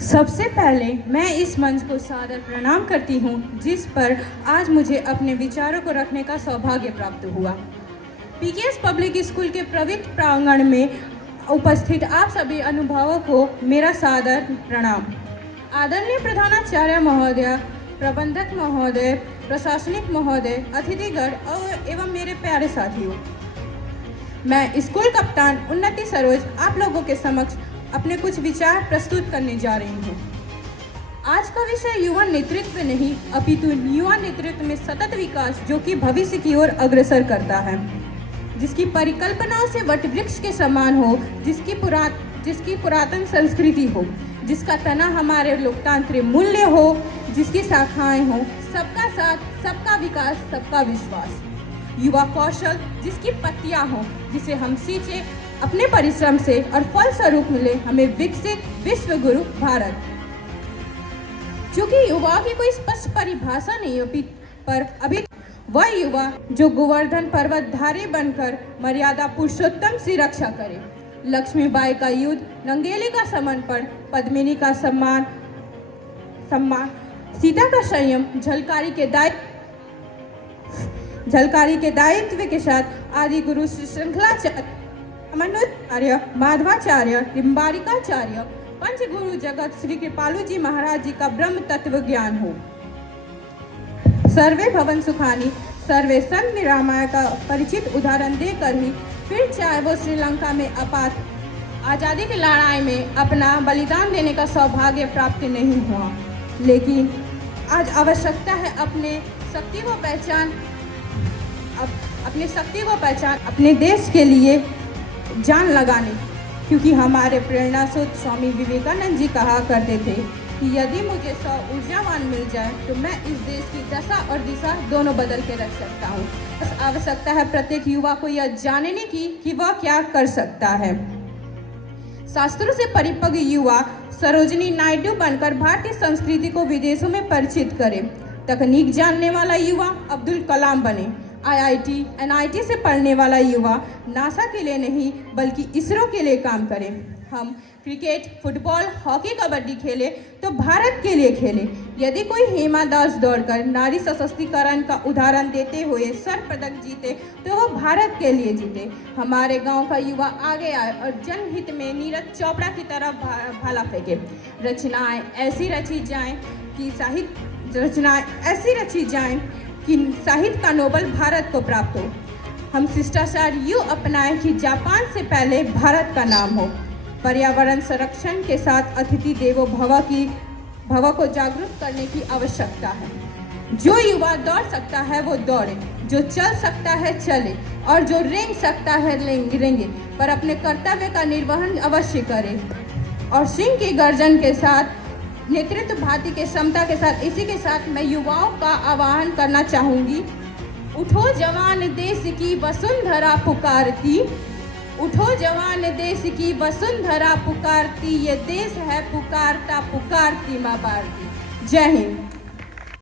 सबसे पहले मैं इस मंच को सादर प्रणाम करती हूँ जिस पर आज मुझे अपने विचारों को रखने का सौभाग्य प्राप्त हुआ। पीकेएस पब्लिक स्कूल के पवित्र प्रांगण में उपस्थित आप सभी अनुभवों को मेरा सादर प्रणाम। आदरणीय प्रधानाचार्य महोदय, प्रबंधक महोदय, प्रशासनिक महोदय, अतिथिगण और एवं मेरे प्यारे साथियों, मैं स्कूल कप्तान उन्नति सरोज आप लोगों के समक्ष अपने कुछ विचार प्रस्तुत करने जा रही हूँ। आज का विषय युवा नेतृत्व नहीं अपितु युवा नेतृत्व में सतत विकास, जो कि भविष्य की ओर अग्रसर करता है, जिसकी परिकल्पनाओं से वटवृक्ष के समान हो, जिसकी पुरातन संस्कृति हो, जिसका तना हमारे लोकतांत्रिक मूल्य हो, जिसकी शाखाएं हो सबका साथ, सबका विकास, सबका विश्वास। युवा कौशल जिसकी पत्तियां हो, जिसे हम सींचे अपने परिश्रम से और फल स्वरूप मिले हमें विकसित विश्व गुरु भारत। चूंकि युवा की कोई स्पष्ट परिभाषा नहीं होती, पर अभी वह युवा जो गोवर्धन पर्वतधारी बनकर मर्यादा पुरुषोत्तम की रक्षा करे, लक्ष्मीबाई का युद्ध, नंगेली का समर्पण, पद्मिनी का सम्मान, सीता का संयम, झलकारी के दायित्व के साथ आदि गुरु श्री श्रृंखलाचार्य, अमनुचार्य, माधवाचार्य, डिम्बारिकाचार्य, पंचगुरु जगत श्री कृपालु जी महाराज जी का ब्रह्म तत्व ज्ञान हो। सर्वे भवन सुखानी, सर्वे संत निरामय का परिचित उदाहरण देकर ही फिर चाहे वो श्रीलंका में आज़ादी की लड़ाई में अपना बलिदान देने का सौभाग्य प्राप्त नहीं हुआ, लेकिन आज आवश्यकता है अपने शक्ति को पहचान अपने देश के लिए जान लगाने, क्योंकि हमारे प्रेरणा स्रोत स्वामी विवेकानंद जी कहा करते थे कि यदि मुझे 100 ऊर्जावान मिल जाए तो मैं इस देश की दशा और दिशा दोनों बदल के रख सकता हूँ। बस आवश्यकता है प्रत्येक युवा को यह जानने की कि वह क्या कर सकता है। शास्त्रों से परिपक्व युवा सरोजिनी नायडू बनकर भारतीय संस्कृति को विदेशों में परिचित करे। तकनीक जानने वाला युवा अब्दुल कलाम बने। IIT, NIT से पढ़ने वाला युवा नासा के लिए नहीं बल्कि इसरो के लिए काम करे। हम क्रिकेट, फुटबॉल, हॉकी, कबड्डी खेले तो भारत के लिए खेले। यदि कोई हिमा दास दौड़कर नारी सशक्तिकरण का उदाहरण देते हुए स्वर्ण पदक जीते तो वह भारत के लिए जीते। हमारे गांव का युवा आगे आए और जनहित में नीरज चोपड़ा की तरफ भाला फेंके। रचनाएं ऐसी रची जाएं कि साहित्य का नोबेल भारत को प्राप्त हो। हम शिष्टाचार यूँ अपनाएं कि जापान से पहले भारत का नाम हो। पर्यावरण संरक्षण के साथ अतिथि देवो भव को जागरूक करने की आवश्यकता है। जो युवा दौड़ सकता है वो दौड़े, जो चल सकता है चले, और जो रेंग सकता है रेंगे, पर अपने कर्तव्य का निर्वहन अवश्य करे। और सिंह की गर्जन के साथ, नेतृत्व भाती के क्षमता के साथ, इसी के साथ मैं युवाओं का आह्वान करना चाहूँगी। उठो जवान देश की वसुंधरा पुकारती, उठो जवान देश की वसुंधरा पुकारती, ये देश है पुकारता पुकारती माँ भारती। जय हिंद।